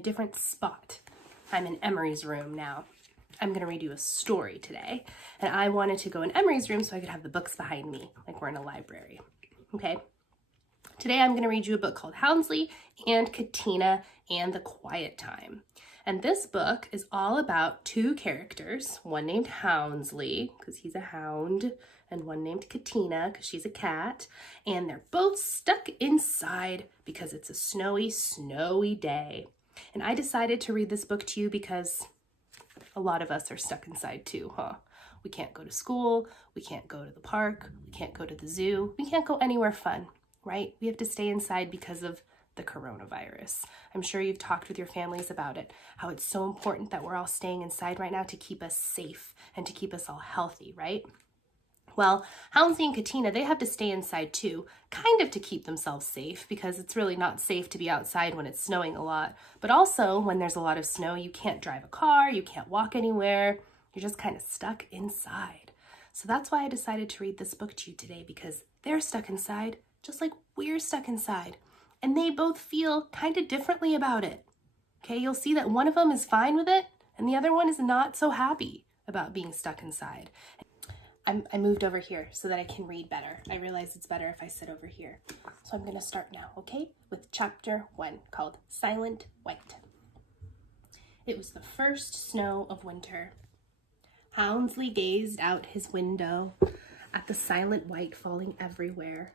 a different spot. I'm in Emery's room now. I'm going to read you a story today, and I wanted to go in Emery's room so I could have the books behind me, like we're in a library. Okay? Today I'm going to read you a book called Houndsley and Catina and the Quiet Time. And this book is all about two characters, one named Houndsley, because he's a hound, and one named Catina, because she's a cat. And they're both stuck inside because it's a snowy, snowy day. And I decided to read this book to you because a lot of us are stuck inside too, huh? We can't go to school, we can't go to the park, we can't go to the zoo, we can't go anywhere fun, right? We have to stay inside because of the coronavirus. I'm sure you've talked with your families about it, how it's so important that we're all staying inside right now to keep us safe and to keep us all healthy, right? Well, Houndsley and Catina, they have to stay inside too, kind of to keep themselves safe, because it's really not safe to be outside when it's snowing a lot. But also, when there's a lot of snow, you can't drive a car, you can't walk anywhere, you're just kind of stuck inside. So that's why I decided to read this book to you today, because they're stuck inside, just like we're stuck inside. And they both feel kind of differently about it. Okay, you'll see that one of them is fine with it, and the other one is not so happy about being stuck inside. I moved over here so that I can read better. I realize it's better if I sit over here. So I'm going to start now, okay? With chapter 1, called Silent White. It was the first snow of winter. Houndsley gazed out his window at the silent white falling everywhere.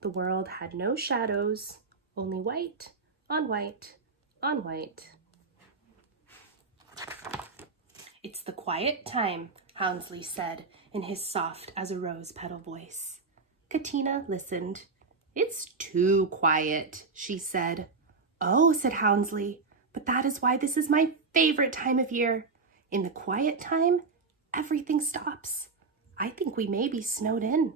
The world had no shadows, only white on white on white. "It's the quiet time," Houndsley said in his soft as a rose petal voice. Catina listened. "It's too quiet," she said. "Oh," said Houndsley, "but that is why this is my favorite time of year. In the quiet time, everything stops. I think we may be snowed in."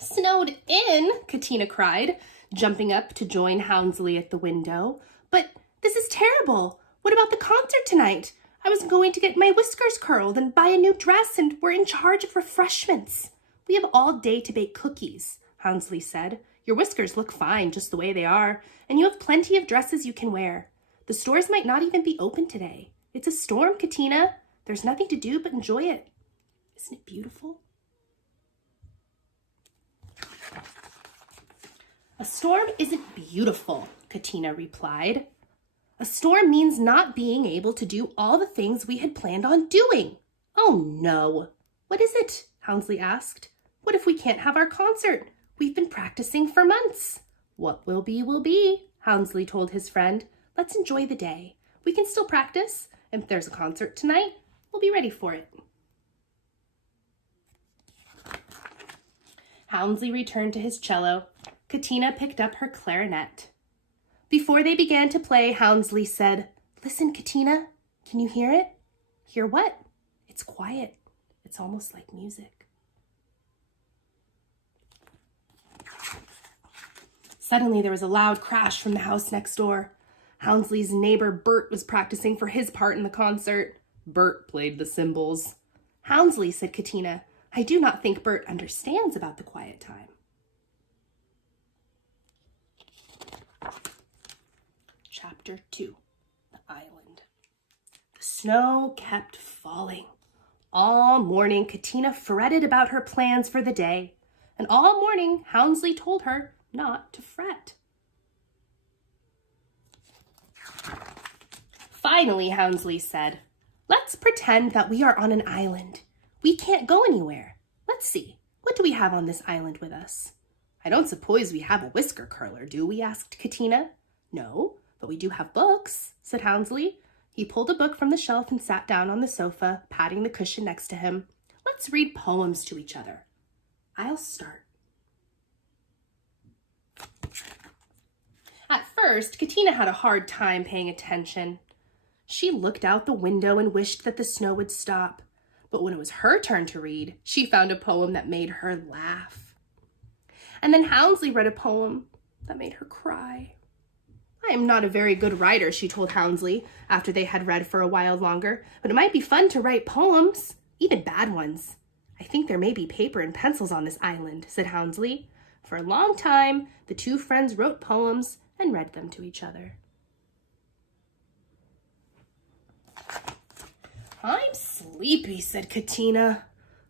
"Snowed in?" Catina cried, jumping up to join Houndsley at the window. "But this is terrible. What about the concert tonight? I was going to get my whiskers curled and buy a new dress, and we're in charge of refreshments." "We have all day to bake cookies," Houndsley said. "Your whiskers look fine just the way they are, and you have plenty of dresses you can wear. The stores might not even be open today. It's a storm, Catina. There's nothing to do but enjoy it. Isn't it beautiful?" "A storm isn't beautiful," Catina replied. "A storm means not being able to do all the things we had planned on doing." "Oh, no." "What is it?" Houndsley asked. "What if we can't have our concert? We've been practicing for months." "What will be," Houndsley told his friend. "Let's enjoy the day. We can still practice, and if there's a concert tonight, we'll be ready for it." Houndsley returned to his cello. Catina picked up her clarinet. Before they began to play, Houndsley said, "Listen, Catina, can you hear it?" "Hear what?" "It's quiet. It's almost like music." Suddenly, there was a loud crash from the house next door. Houndsley's neighbor Bert was practicing for his part in the concert. Bert played the cymbals. "Houndsley," said Catina, "I do not think Bert understands about the quiet time." Chapter 2, The Island. The snow kept falling. All morning, Catina fretted about her plans for the day, and all morning, Houndsley told her not to fret. Finally, Houndsley said, "Let's pretend that we are on an island. We can't go anywhere. Let's see, what do we have on this island with us?" "I don't suppose we have a whisker curler, do we?" asked Catina. "No, but we do have books," said Houndsley. He pulled a book from the shelf and sat down on the sofa, patting the cushion next to him. "Let's read poems to each other. I'll start." At first, Catina had a hard time paying attention. She looked out the window and wished that the snow would stop. But when it was her turn to read, she found a poem that made her laugh. And then Houndsley read a poem that made her cry. "I am not a very good writer," she told Houndsley, after they had read for a while longer, "but it might be fun to write poems, even bad ones." "I think there may be paper and pencils on this island," said Houndsley. For a long time, the two friends wrote poems and read them to each other. "I'm sleepy," said Catina.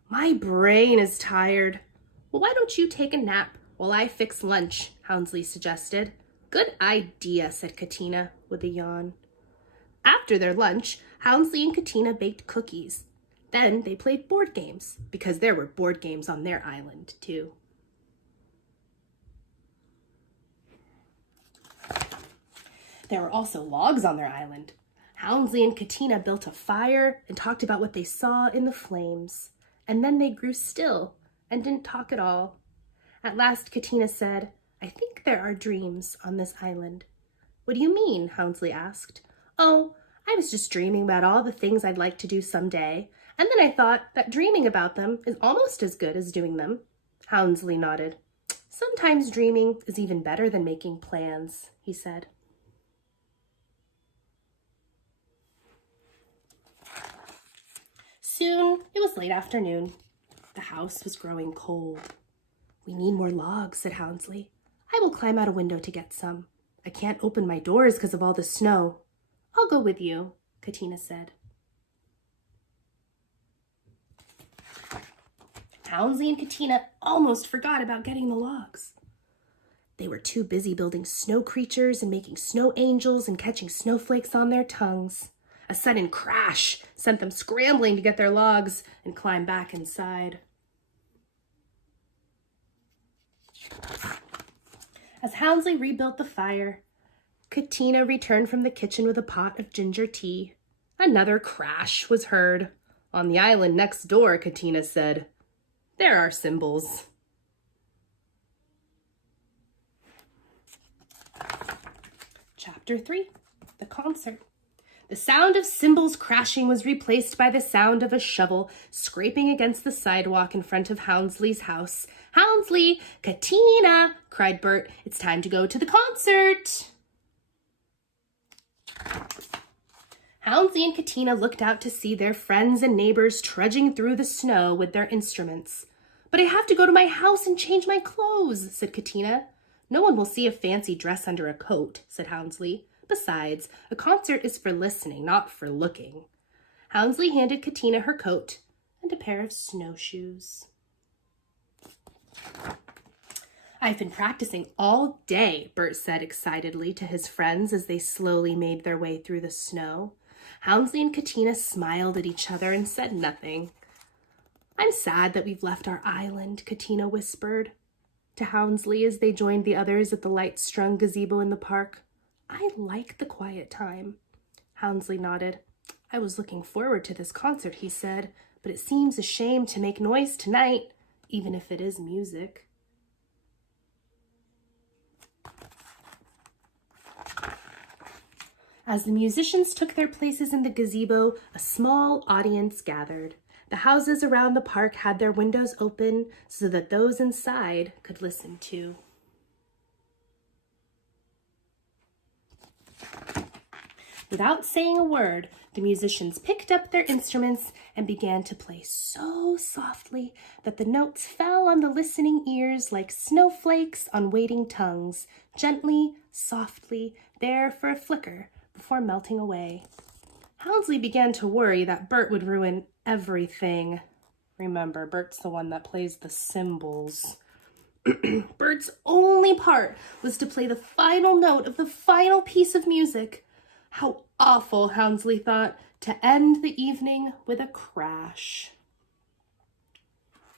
"My brain is tired." "Well, why don't you take a nap while I fix lunch?" Houndsley suggested. "Good idea," said Catina with a yawn. After their lunch, Houndsley and Catina baked cookies. Then they played board games, because there were board games on their island, too. There were also logs on their island. Houndsley and Catina built a fire and talked about what they saw in the flames. And then they grew still and didn't talk at all. At last, Catina said, "I think there are dreams on this island." "What do you mean?" Houndsley asked. "Oh, I was just dreaming about all the things I'd like to do someday, and then I thought that dreaming about them is almost as good as doing them." Houndsley nodded. "Sometimes dreaming is even better than making plans," he said. Soon it was late afternoon. The house was growing cold. "We need more logs," said Houndsley. "I will climb out a window to get some. I can't open my doors because of all the snow." "I'll go with you," Catina said. Houndsley and Catina almost forgot about getting the logs. They were too busy building snow creatures and making snow angels and catching snowflakes on their tongues. A sudden crash sent them scrambling to get their logs and climb back inside. As Houndsley rebuilt the fire, Catina returned from the kitchen with a pot of ginger tea. Another crash was heard. "On the island next door," Catina said, "there are cymbals." Chapter 3, The Concert. The sound of cymbals crashing was replaced by the sound of a shovel scraping against the sidewalk in front of Houndsley's house. "Houndsley! Catina!" cried Bert. "It's time to go to the concert!" Houndsley and Catina looked out to see their friends and neighbors trudging through the snow with their instruments. "But I have to go to my house and change my clothes," said Catina. "No one will see a fancy dress under a coat," said Houndsley. "Besides, a concert is for listening, not for looking." Houndsley handed Catina her coat and a pair of snowshoes. "I've been practicing all day," Bert said excitedly to his friends as they slowly made their way through the snow. Houndsley and Catina smiled at each other and said nothing. "I'm sad that we've left our island," Catina whispered to Houndsley as they joined the others at the light-strung gazebo in the park. "I like the quiet time." Houndsley nodded. "I was looking forward to this concert," he said, "but it seems a shame to make noise tonight, even if it is music." As the musicians took their places in the gazebo, a small audience gathered. The houses around the park had their windows open so that those inside could listen too. Without saying a word, the musicians picked up their instruments and began to play so softly that the notes fell on the listening ears like snowflakes on waiting tongues, gently, softly, there for a flicker before melting away. Houndsley began to worry that Bert would ruin everything. Remember, Bert's the one that plays the cymbals. Bert's only part was to play the final note of the final piece of music. How awful, Houndsley thought, to end the evening with a crash.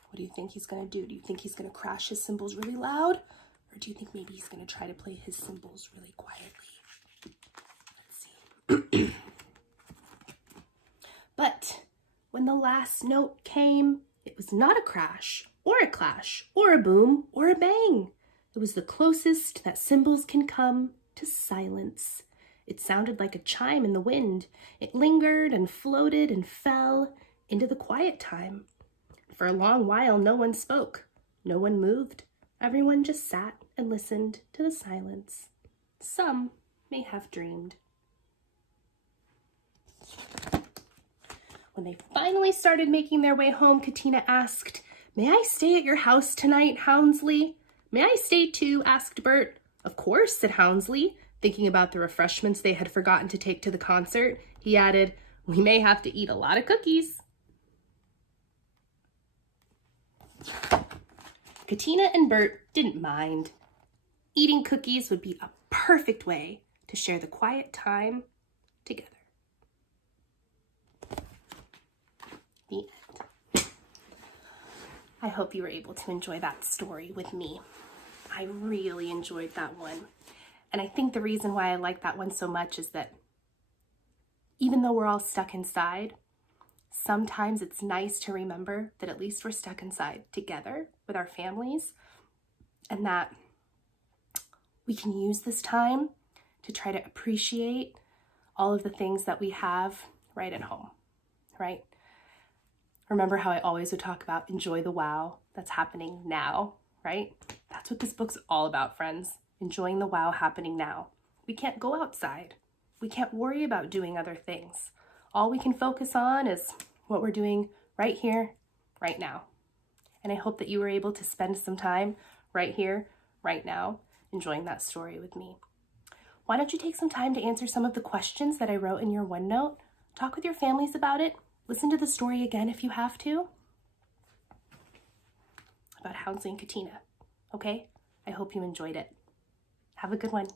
What do you think he's going to do? Do you think he's going to crash his cymbals really loud? Or do you think maybe he's going to try to play his cymbals really quietly? Let's see. But when the last note came, it was not a crash, or a clash, or a boom, or a bang. It was the closest that cymbals can come to silence. It sounded like a chime in the wind. It lingered and floated and fell into the quiet time. For a long while, no one spoke. No one moved. Everyone just sat and listened to the silence. Some may have dreamed. When they finally started making their way home, Catina asked, "May I stay at your house tonight, Houndsley?" "May I stay too?" asked Bert. "Of course," said Houndsley, thinking about the refreshments they had forgotten to take to the concert. He added, "We may have to eat a lot of cookies." Catina and Bert didn't mind. Eating cookies would be a perfect way to share the quiet time together. The end. I hope you were able to enjoy that story with me. I really enjoyed that one. And I think the reason why I like that one so much is that even though we're all stuck inside, sometimes it's nice to remember that at least we're stuck inside together with our families, and that we can use this time to try to appreciate all of the things that we have right at home, right? Remember how I always would talk about enjoy the wow that's happening now, right? That's what this book's all about, friends. Enjoying the wow happening now. We can't go outside. We can't worry about doing other things. All we can focus on is what we're doing right here, right now. And I hope that you were able to spend some time right here, right now, enjoying that story with me. Why don't you take some time to answer some of the questions that I wrote in your OneNote? Talk with your families about it. Listen to the story again if you have to. About Houndsley and Catina, okay? I hope you enjoyed it. Have a good one.